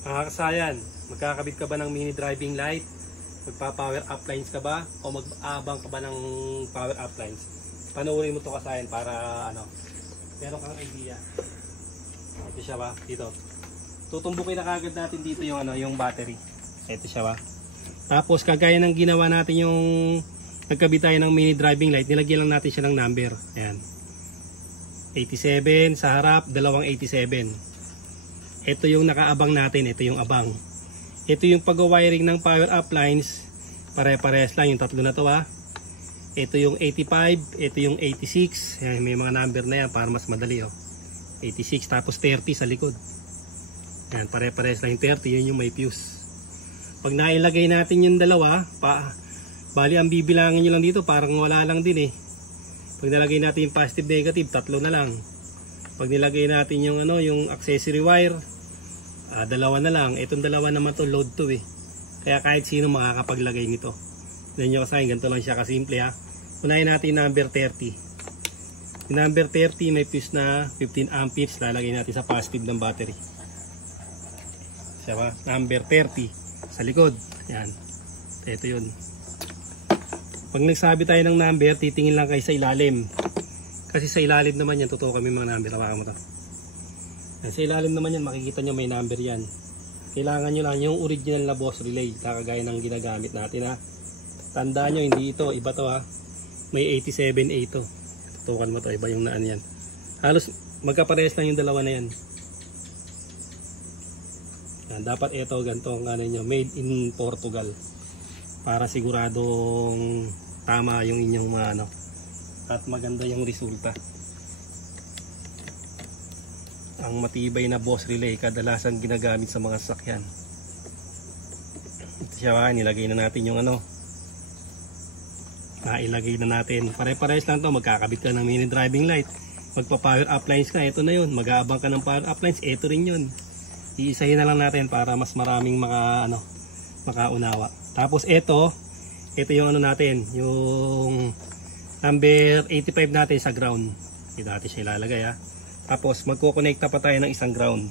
Kasayan, magkakabit ka ba ng mini driving light? Magpa-power up lines ka ba? O mag-aabang ka ba ng power up lines? Panoorin mo to kasayan para meron kang idea. Ito siya ba? Dito. Tutumbukin na kagad natin dito yung yung battery. Ito siya ba? Tapos kagaya ng ginawa natin yung nagkabit tayo ng mini driving light, nilagyan lang natin siya ng number. Ayan. 87 sa harap, dalawang 87. Ito yung nakaabang natin, ito yung abang. Ito yung pag-wiring ng power up lines, pare-parehas lang yung tatlo na to ha. Ito yung 85, ito yung 86. Ayan, may mga number na yan para mas madali 86 tapos 30 sa likod. Ayan, pare-parehas lang yung 30, yun yung may fuse. Pag nailagay natin yung dalawa, bali ang bibilangin nyo lang dito, parang wala lang din Pag nilagay natin yung positive negative, tatlo na lang. Pag nilagay natin yung yung accessory wire, dalawa na lang. Itong dalawa naman to load to Kaya kahit sino makakapaglagay nito. Tignan nyo kasi, ganito lang siya kasimple ha. Unahin natin yung number 30. Yung number 30 may fuse na 15 amperes, lalagay natin sa positive ng battery. Siya ba? Number 30 sa likod. Yan. Ito yun. Pag nagsabi tayo ng number, titingin lang kayo sa ilalim. Kasi sa ilalim naman yan, totoo kami mga number. Hawakan mo to. Sa ilalim naman yan, makikita nyo may number yan. Kailangan nyo lang yung original na boss relay, kagaya ng ginagamit natin ha. Tandaan nyo, hindi ito, iba to ha. May 87A to. Tutukan mo to, iba yung naan yan. Halos magkaparehas lang yung dalawa na yan. Dapat ito, ganito ang nyo, made in Portugal. Para siguradong tama yung inyong mga at maganda yung resulta. Ang matibay na boss relay kadalasan ginagamit sa mga sasakyan. Ito siya, nilagay na natin yung ilagay na natin. Pare-parehas lang to, magkakabit ka ng mini driving light. Magpa-power up lines ka, ito na yun. Mag-aabang ka ng power up lines, ito rin yun. Iisahin na lang natin para mas maraming makaunawa. Tapos ito yung natin, yung number 85 natin sa ground. Dito natin siya ilalagay ha. Tapos magko-connecta pa tayo ng isang ground.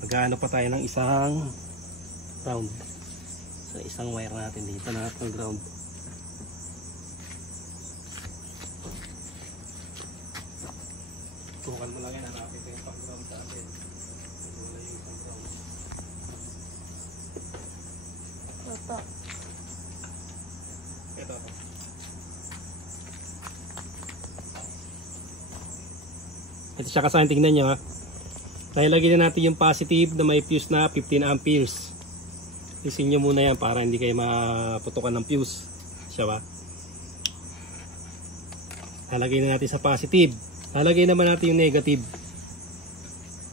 Mag-aano pa tayo ng isang ground. Sa isang wire natin dito na ng ground. Tukan mo lang yan, hanapin ko yung pang-ground sa atin. Wala yung isang ground. Ito. Ito siya kasayan, tingnan nyo ha. Nilagyan na natin yung positive na may fuse na 15 amperes. Isin nyo muna yan para hindi kayo maputukan ng fuse. Siya ba? Nalagay na natin sa positive. Nalagay naman natin yung negative.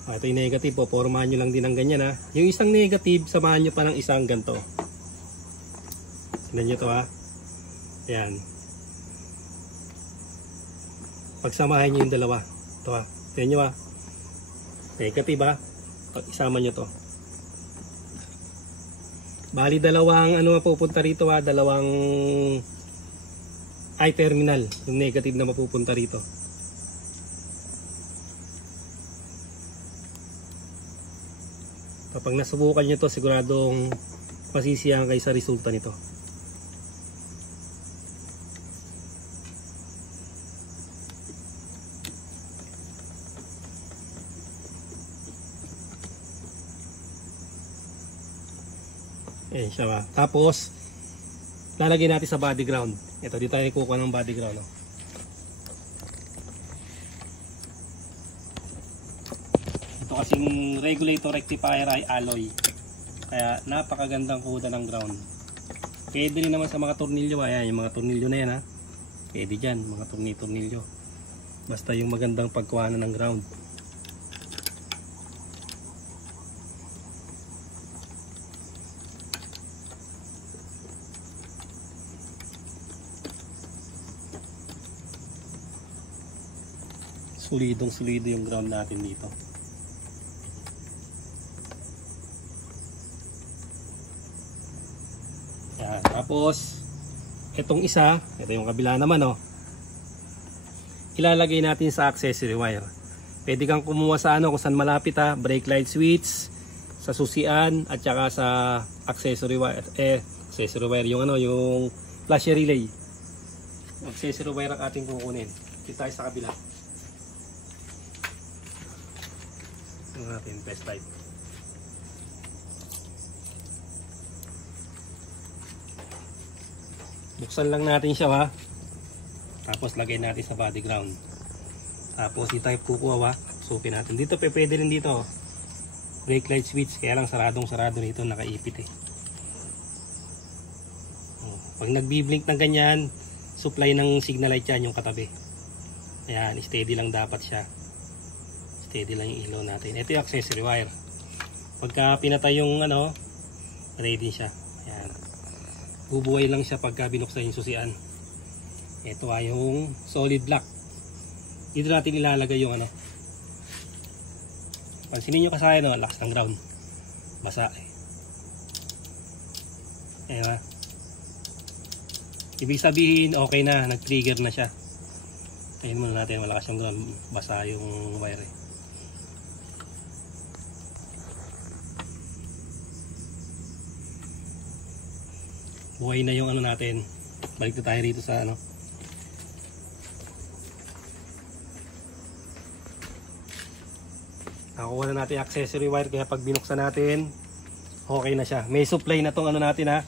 Ito yung negative po. Pormahan nyo lang din ng ganyan ha. Yung isang negative, samahan nyo pa ng isang ganito. Tignan nyo to ha. Ayan. Pagsamahin nyo yung dalawa. Ito ha. Tignan nyo ha. Negative ha. Pag isama nyo to. Bali dalawang mapupunta rito ha. Dalawang I-terminal. Yung negative na mapupunta rito. Kapag nasubukan nyo to, siguradong masisiyahan kayo sa resulta nito. Ayan siya ba. Tapos lalagyan natin sa body ground. Ito, dito tayo kukuha ng body ground. Ito kasing regulator rectifier ay alloy. Kaya napakagandang kuda ng ground. Pwede rin naman sa mga tornilyo. Ayan, yung mga tornilyo na yan ha. Pwede dyan, mga tornilyo. Basta yung magandang pagkuhanan ng ground. Solidong-solido yung ground natin dito. Yan. Tapos itong isa, ito yung kabila naman ilalagay natin sa accessory wire. Pwede kang kumuha sa kung saan malapit brake light switch, sa susian at saka sa accessory wire. Accessory wire yung ano, yung flash relay. Accessory wire ang ating kukunin. Dito tayo sa kabila. Ito natin best light. Buksan lang natin siya, ha. Tapos lagay natin sa body ground. Tapos dito tayo kukuha, ha. Supin natin. Dito pwede rin dito. Brake light switch. Kaya lang sarado nito, nakaipit eh. Pag nagbi-blink ng ganyan, supply ng signal light yan yung katabi. Ayan, steady lang dapat siya. Steady lang yung ilaw natin. Ito yung accessory wire. Pagka pinatay yung ano, ready siya. Ayan. Bubuhay lang siya pagka binuksan yung susian. Ito ay yung solid block. Dito natin ilalagay yung ano. Pansinin nyo kasi no, lakas ng ground. Basa eh. Ayan ha. Ibig sabihin okay na, nag-trigger na siya. Tingnan muna natin, malakas yung ground. Basa yung wire eh. Buhay na yung ano natin. Balik na tayo rito sa ano. Nakuha na natin accessory wire, kaya pag binuksan natin okay na siya. May supply na tong ano natin, ha.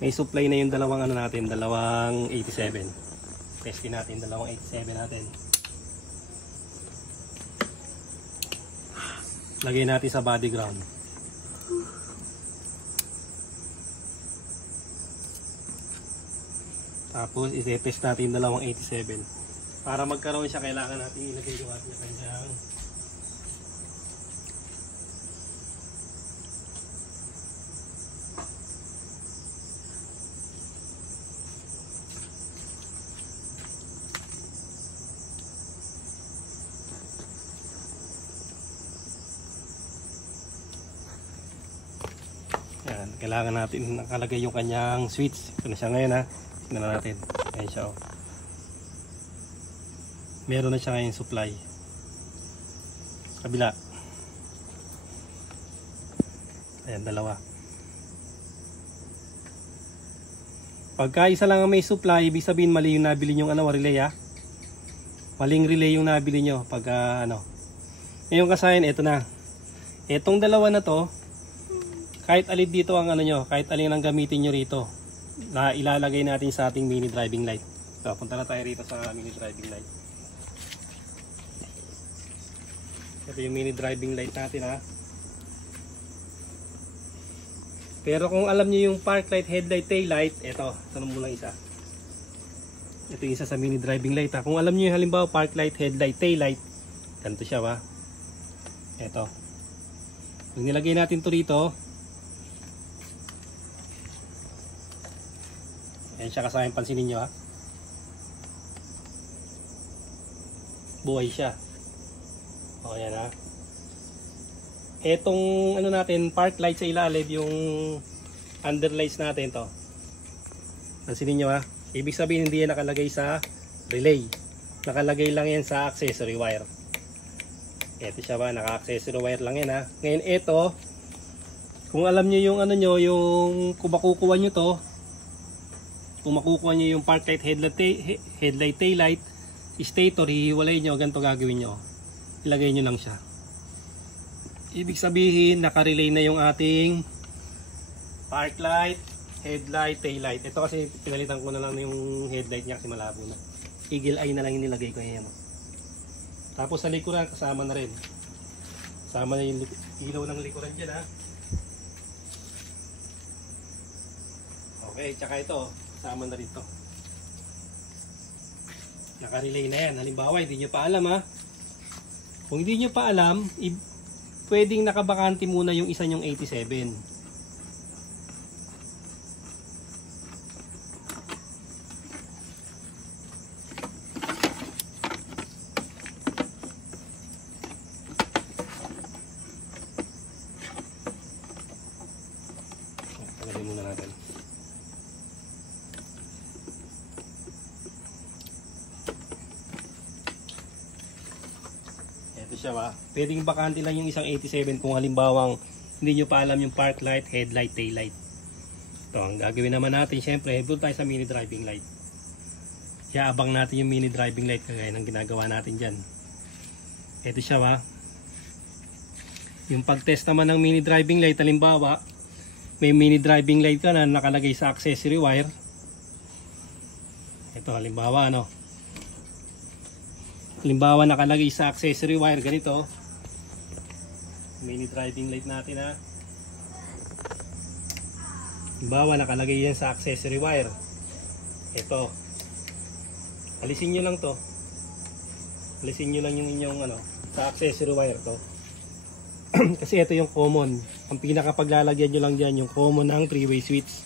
May supply na yung dalawang ano natin, dalawang 87. Testin natin dalawang 87 natin. Lagay natin sa body ground. Tapos i-test natin dalawang 87. Para magkaroon siya, kailangan natin ilagay yung ating kanyang yan, kailangan natin nakalagay yung kanyang switch. Ito na siya ngayon, ha. Tingnan natin. Ayan siya, oh. Meron na siya ngayon supply. Sa kabila. Ayan, dalawa. Pagka isa lang ang may supply, ibig sabihin mali yung nabili nyo ano, relay, ha. Maling relay yung nabili nyo pagka ano. Ngayon kasayan, ito na. Etong dalawa na to, kahit alin dito ang ano nyo, kahit alin ang gamitin nyo rito, na ilalagay natin sa ating mini driving light. So, punta na tayo rito sa mini driving light. Ito yung mini driving light natin, ha. Pero kung alam niyo yung park light, headlight, tail light, ito, tanong mo lang isa. Ito yung isa sa mini driving light, ha. Kung alam niyo yung halimbawa park light, headlight, tail light, ganito siya, ha. Ito. Kung nilagay natin to rito, ayan siya kasama, pansinin nyo, ha. Buhay siya. O yan, ha. Etong ano natin, park light sa ilalim, yung underlights natin to. Pansinin nyo, ha. Ibig sabihin hindi yan nakalagay sa relay. Nakalagay lang yan sa accessory wire. Ito siya ba, naka-accessory wire lang yan, ha. Ngayon ito, kung alam nyo yung ano nyo, yung kung makukuha nyo to, kung makukuha nyo yung park light, headlight, tail light, stator, hihiwalay nyo, ganito gagawin nyo. Ilagay nyo lang siya. Ibig sabihin, nakarelay na yung ating park light, headlight, tail light. Ito kasi pinalitan ko na lang yung headlight niya kasi malabo na. Eagle eye na lang yung nilagay ko yan. Tapos sa likuran, kasama na rin. Kasama na yung ilaw ng likuran dyan, ha. Okay, tsaka ito, kasama na rin to. Nakarelay na yan. Halimbawa, hindi nyo pa alam, ha. Kung hindi nyo pa alam, pwedeng nakabakante muna yung isa nyong 87. Pagalitin muna natin. Ito siya, ba? Pwedeng bakante lang yung isang 87 kung halimbawang hindi nyo pa alam yung park light, headlight, tail light. Ito, ang gagawin naman natin, syempre, doon tayo sa mini driving light. Iaabang natin yung mini driving light kagaya ng ginagawa natin dyan. Ito siya ba. Yung pag-test naman ng mini driving light, halimbawa, may mini driving light ka na nakalagay sa accessory wire. Ito, halimbawa, ano. Halimbawa, nakalagay sa accessory wire, ganito. Mini driving light natin, ha. Halimbawa, nakalagay yan sa accessory wire. Ito. Alisin nyo lang to. Alisin nyo lang yung inyong ano, sa accessory wire to. Kasi ito yung common. Ang pinakapaglalagyan nyo lang dyan, yung common ng 3-way switch.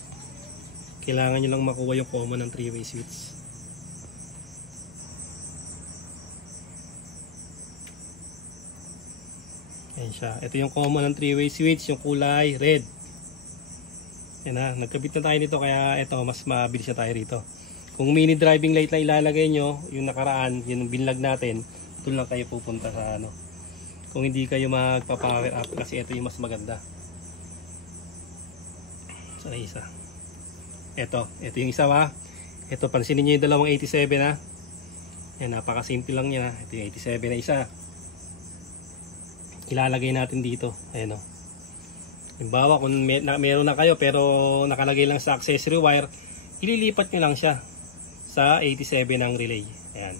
Kailangan nyo lang makuha yung common ng 3-way switch. Ayan siya. Ito yung common ng 3-way switch, yung kulay red. Yan na, nagkabit na tayo nito kaya ito mas mabilis na tayo rito. Kung mini driving light lang ilalagay nyo, yung nakaraan, yung binlag natin, doon lang kayo pupunta sa ano. Kung hindi kayo magpa-power up kasi ito yung mas maganda. So isa. Ito yung isa ha. Ito pansinin niyo yung dalawang 87 ha. Yan, napakasimple lang yan ha. Ito yung 87 na isa. Ilalagay natin dito. Ayan o. Halimbawa kung meron na kayo pero nakalagay lang sa accessory wire, ililipat nyo lang siya sa 87 ng relay. Ayan.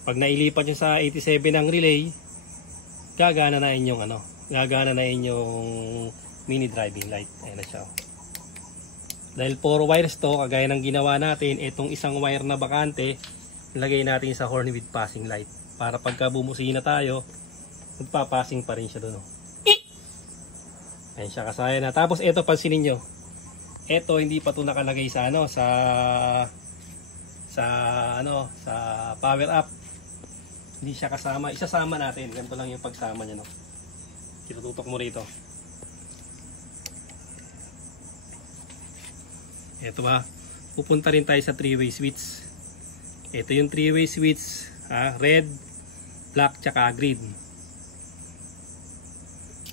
Pag nailipat nyo sa 87 ng relay, gagana na inyong ano, gagana na inyong mini driving light. Ayan na siya. Dahil 4 wires to, kagaya ng ginawa natin, itong isang wire na bakante, ilagay natin sa horn with passing light. Para pagka bumusina tayo, magpapassing pa rin siya doon. Ayan siya, kasaya na. Tapos ito, pansinin nyo. Ito, hindi pa ito nakalagay sa ano, sa power up. Hindi siya kasama. Isasama natin. Ganito lang yung pagsama niya, no. Tinututok mo rito. Ito ba? Pupunta rin tayo sa 3-way switch. Ito yung 3-way switch, red, black, tsaka green.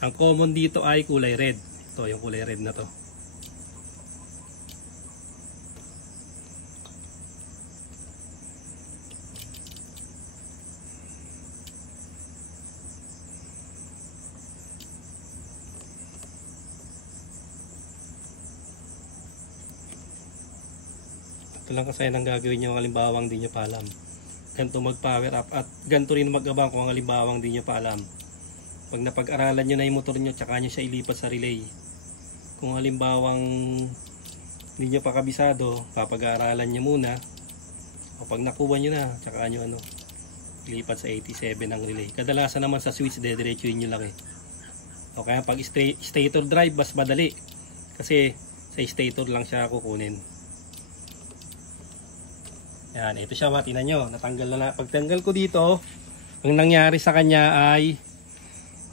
Ang common dito ay kulay red. Ito yung kulay red na to. Ito lang kasi ang gagawin nyo halimbawang di nyo pa alam. Ganito mag power up at ganito rin mag-abang kung halimbawang di nyo pa alam. Pag napag-aralan nyo na yung motor nyo, tsaka nyo siya ilipat sa relay. Kung halimbawang hindi nyo pa kabisado, papag-aaralan nyo muna. O pag nakuha nyo na, tsaka nyo ilipat sa 87 ng relay. Kadalasan naman sa switch, dediretsuin nyo lang eh. O kaya pag stator drive, mas madali. Kasi sa stator lang siya kukunin. Yan, ito siya, tinan nyo. Natanggal na. Pagtanggal ko dito, ang nangyari sa kanya ay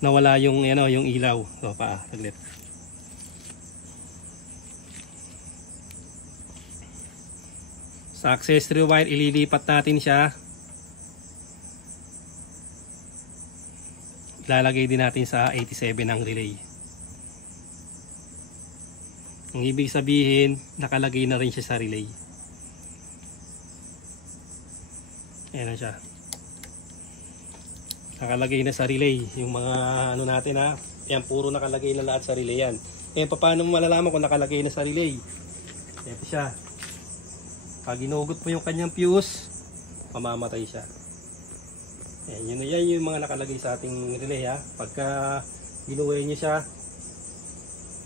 nawala yung yung ilaw. So taglit. Sa accessory wire ililipat natin siya. Ilalagay din natin sa 87 ng relay. Ang ibig sabihin, nakalagay na rin siya sa relay. Ayan na siya. Nakalagay na sa relay yung mga ano natin ha. Yan, puro nakalagay na lahat sa relay yan. Kaya paano mo malalaman kung nakalagay na sa relay? Ito siya. Pag ginugot mo yung kanyang fuse, mamamatay siya. Yan yung mga nakalagay sa ating relay ha. Pagka ginuway nyo siya,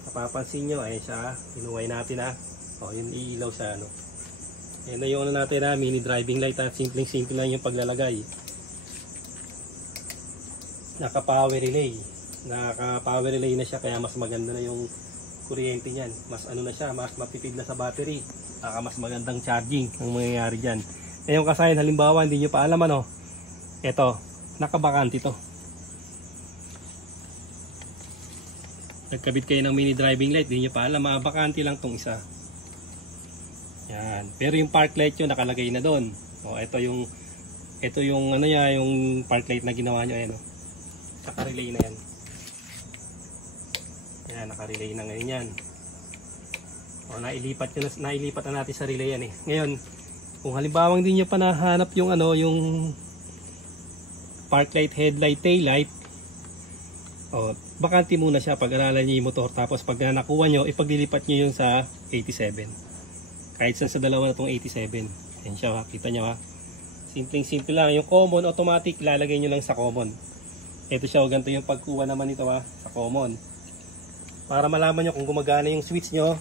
napapansin nyo, ayan siya. Ginuway natin ha. O, yun iilaw siya ano. Yan na yung ano natin ha, mini driving light ha. Simpleng-simple lang yung paglalagay. Naka-power relay. Naka-power relay na siya kaya mas maganda na yung kuryente niyan. Mas ano na siya, mas matipid na sa battery. Mas magandang charging ang mangyayari diyan. Ngayon kasi halimbawa hindi niyo pa alam ano. Ito, nakabakante ito. Nagkabit kayo ng mini driving light, hindi niyo pa alam, bakante lang tong isa. Yan. Pero yung park light nyo nakalagay na doon. O ito yung ano niya, yung park light na ginawa nyo ayan o. naka-relay na yan. Yan, naka-relay na ngayon yan. O, nailipat na natin sa relay yan eh. Ngayon, kung halimbawa hindi nyo pa nahanap yung yung park light, headlight, tail light, bakante muna siya, pag-aralan nyo yung motor. Tapos pag nakuha nyo, ipaglilipat nyo yung sa 87. Kahit saan sa dalawa na itong 87. Yan siya, kita nyo ha. Simpleng-simple lang. Yung common, automatic, lalagay nyo lang sa common. Ito siya, ganito yung pagkuha naman ito ha, sa common. Para malaman nyo kung gumagana yung switch nyo,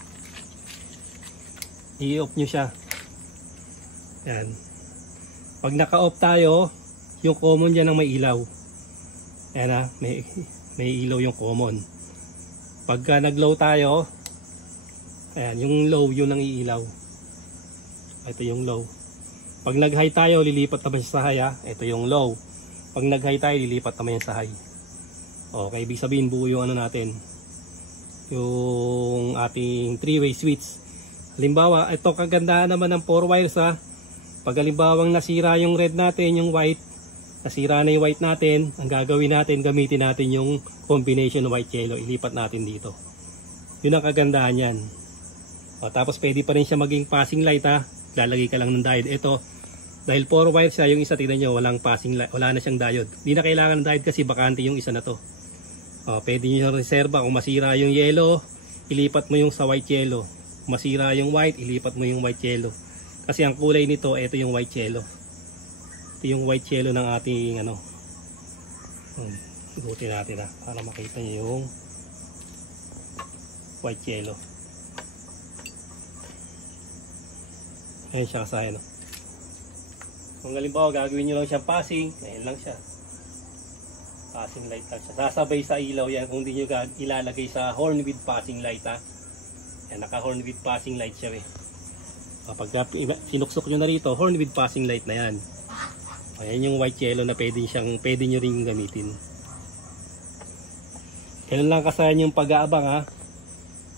i-off nyo siya. Yan. Pag naka-off tayo, yung common dyan ang may ilaw. Yan ha, may ilaw yung common. Pagka nag-low tayo, ayan, yung low yun ang iilaw. Ito yung low. Pag nag-high tayo, lilipat naman siya sa high ha. Ito yung low. Pag nag-high tayo, lilipat naman yan sa high. Okay, ibig sabihin buo yung natin. Yung ating 3-way switch. Halimbawa, ito kagandahan naman ng 4 wires ha. Pag halimbawang nasira yung red natin, yung white, nasira na yung white natin, ang gagawin natin, gamitin natin yung combination white yellow, ilipat natin dito. Yun ang kagandahan yan. Tapos pwede pa rin siya maging passing light ha. Lalagay ka lang ng diode. Ito, dahil 4 wires siya, yung isa tignan nyo, walang passing light, wala na siyang diode. Hindi na kailangan ng diode kasi bakante yung isa na to. Pwede nyo reserva, kung masira yung yellow, ilipat mo yung sa white yellow. Kung masira yung white, ilipat mo yung white yellow. Kasi ang kulay nito, ito yung white yellow. Ito yung white yellow ng ating igutin natin ha, para makita nyo yung white yellow. Ayan siya kasaya Kung halimbawa gagawin nyo lang siyang passing, ayan lang siya. Passing light lang siya. Sasabay sa ilaw yan kung hindi nyo ilalagay sa horn with passing light ha. Ayan, naka horn with passing light siya Pag sinuksok nyo na rito, horn with passing light na yan. Ayan yung white yellow na pwede nyo rin gamitin. Kailan lang kasayan yung pag-aabang ha.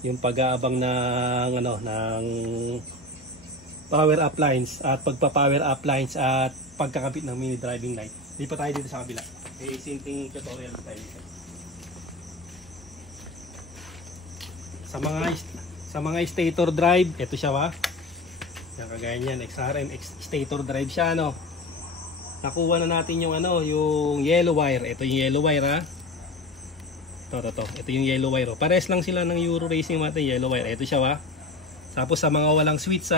Yung pag-aabang ng power up lines at pagpa-power up lines at pagkakabit ng mini driving light. Di pa tayo dito sa kabila. Simpleng tutorial tayo. Sa mga stator drive, ito siya Yan kagaya niyan, XRM stator drive siya Nakuha na natin yung yung yellow wire. Ito yung yellow wire ha. Ito yung yellow wire. Pares lang sila ng Euro Racing natin, yellow wire. Ito siya Tapos sa mga walang switch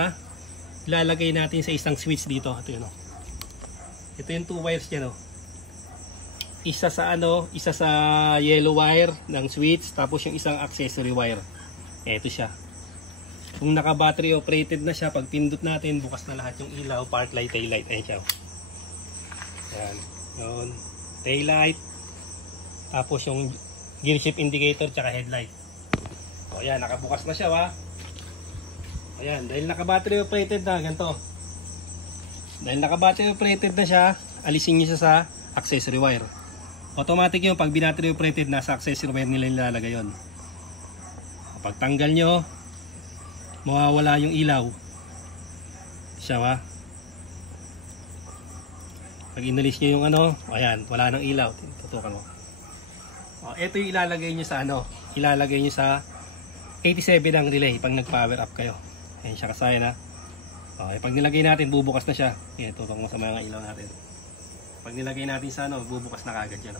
ilalagay natin sa isang switch dito. Ito yun Ito yung 2 wires niya Isa sa isa sa yellow wire ng switch, tapos yung isang accessory wire. Ito siya. Kung naka battery operated na siya, pag pindot natin, bukas na lahat yung ilaw, park light, tail light. Ayan siya. Yan. Yun. Tail light. Tapos yung gear shift indicator tsaka headlight. O yan, nakabukas na siya Ayan, dahil naka-battery operated na, ganito. Dahil naka-battery operated na siya, alisin niyo siya sa accessory wire. Automatic yung pag binattery operated na sa accessory wire nila nilalagay yun. Pag tanggal nyo, mawawala yung ilaw. Siya Pag inalis nyo yung ayan, wala nang ilaw. Tutukan mo. Ito yung ilalagay nyo sa ilalagay nyo sa 87 ang relay pag nag-power up kayo. Ayan siya kasaya na. Okay, pag nilagay natin, bubukas na siya. Ayan, tutok mo sa mga ilaw natin. Pag nilagay natin sa bubukas na kagad yan.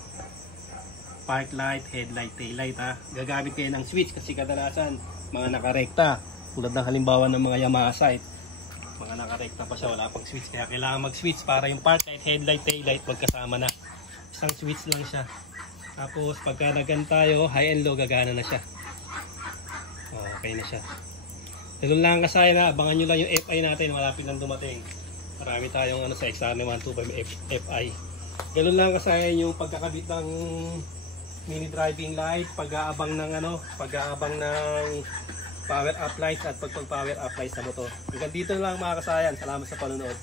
Park light, headlight, tail light Gagamit kayo ng switch kasi kadalasan mga nakarekta. Tulad ng halimbawa ng mga Yamaha site. Mga nakarekta pa siya, wala pang switch. Kaya kailangan mag-switch para yung park light, headlight, tail light magkasama na. Isang switch lang siya. Tapos pagka nagan tayo, high and low, gagana na siya. Okay na siya. Ganun lang kasaya abangan nyo lang yung FI natin, malapit nang dumating. Marami tayong sa XRM 125 FI. Ganun lang kasaya yung pagkakabit ng mini driving light, pag-aabang ng pag-aabang ng power up lights at pagpag-power up lights sa motor. Hanggang dito lang mga kasayan. Salamat sa panonood.